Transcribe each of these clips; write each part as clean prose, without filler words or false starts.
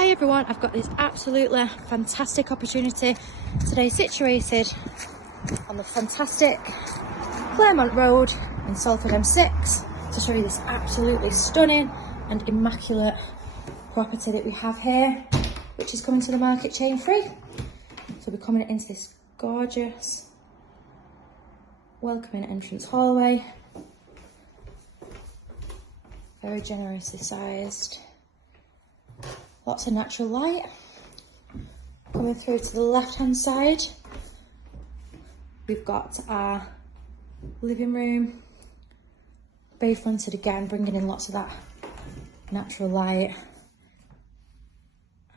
Hi everyone, I've got this absolutely fantastic opportunity today situated on the fantastic Claremont Road in Salford M6 to show you this absolutely stunning and immaculate property that we have here, which is coming to the market chain free. So we're coming into this gorgeous welcoming entrance hallway, very generously sized. Lots of natural light. Coming through to the left hand side, we've got our living room, bay fronted again, bringing in lots of that natural light.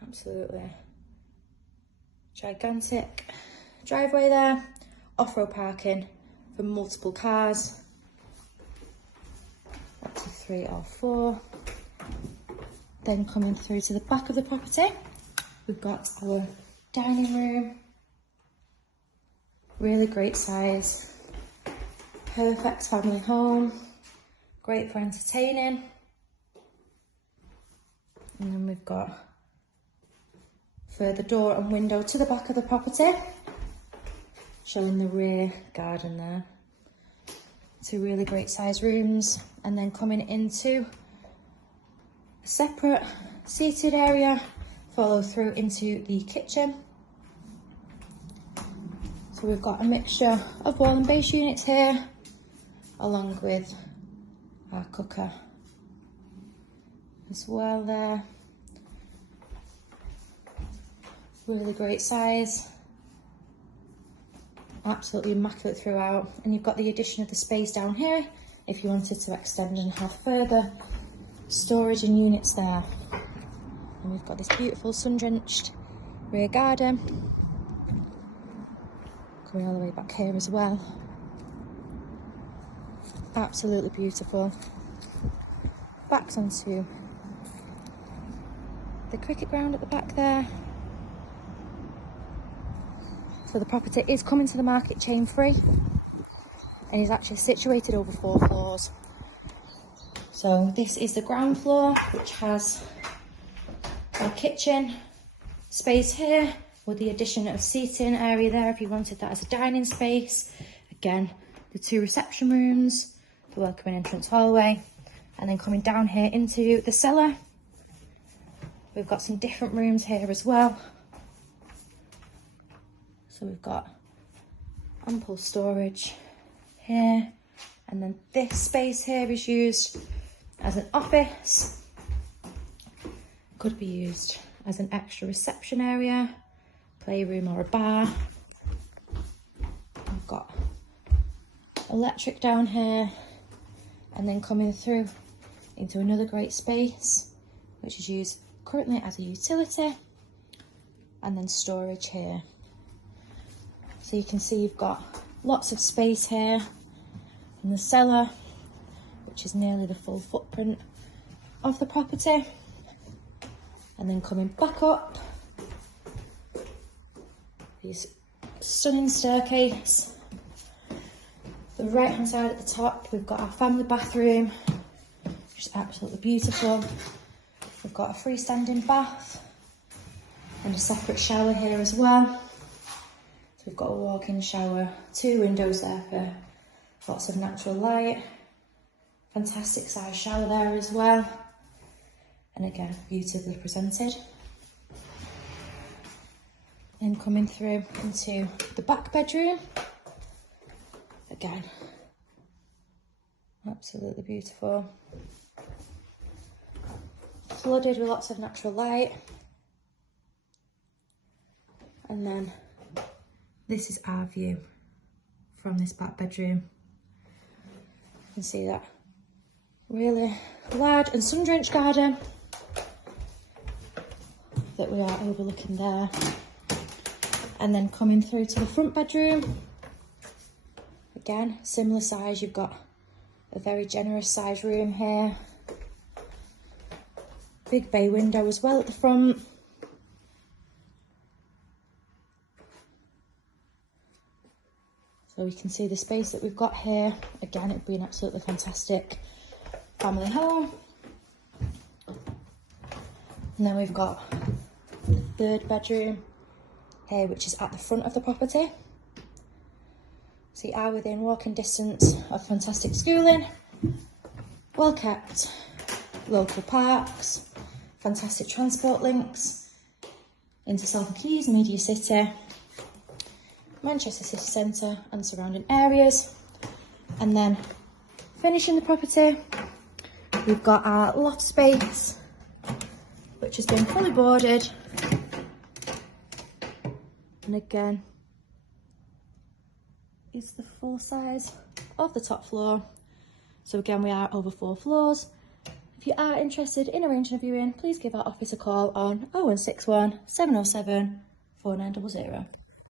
Absolutely gigantic driveway there, off-road parking for multiple cars, up to 3 or 4. Then coming through to the back of the property, we've got our dining room, really great size, perfect family home, great for entertaining. And then we've got further door and window to the back of the property, showing the rear garden there. 2 really great size rooms, and then coming into a separate seated area, follow through into the kitchen. So we've got a mixture of wall and base units here, along with our cooker as well there. Really great size, absolutely immaculate throughout. And you've got the addition of the space down here if you wanted to extend and have further storage and units there. And we've got this beautiful sun-drenched rear garden coming all the way back here as well. Absolutely beautiful. Backs onto the cricket ground at the back there. So the property is coming to the market chain free and is actually situated over 4 floors. So this is the ground floor, which has our kitchen space here with the addition of seating area there if you wanted that as a dining space. Again, the 2 reception rooms, the welcoming entrance hallway, and then coming down here into the cellar. We've got some different rooms here as well. So we've got ample storage here, and then this space here is used as an office, could be used as an extra reception area, playroom or a bar. We've got electric down here, and then coming through into another great space, which is used currently as a utility, and then storage here. So you can see you've got lots of space here in the cellar, which is nearly the full footprint of the property. And then coming back up, these stunning staircase. The right hand side at the top, we've got our family bathroom, which is absolutely beautiful. We've got a freestanding bath and a separate shower here as well. So we've got a walk-in shower, 2 windows there for lots of natural light. Fantastic size shower there as well. And again, beautifully presented. Then coming through into the back bedroom. Again, absolutely beautiful. Flooded with lots of natural light. And then this is our view from this back bedroom. You can see that really large and sun-drenched garden that we are overlooking there. And then coming through to the front bedroom, again, similar size. You've got a very generous size room here. Big bay window as well at the front. So we can see the space that we've got here. Again, it'd be an absolutely fantastic family home. And then we've got third bedroom here, which is at the front of the property. So you are within walking distance of fantastic schooling, well kept local parks, fantastic transport links into Salford Quays, Media City, Manchester City Centre and surrounding areas. And then finishing the property, we've got our loft space, which has been fully boarded. And again, is the full size of the top floor. So again, we are over 4 floors. If you are interested in arranging a viewing, please give our office a call on 0161 707 4900.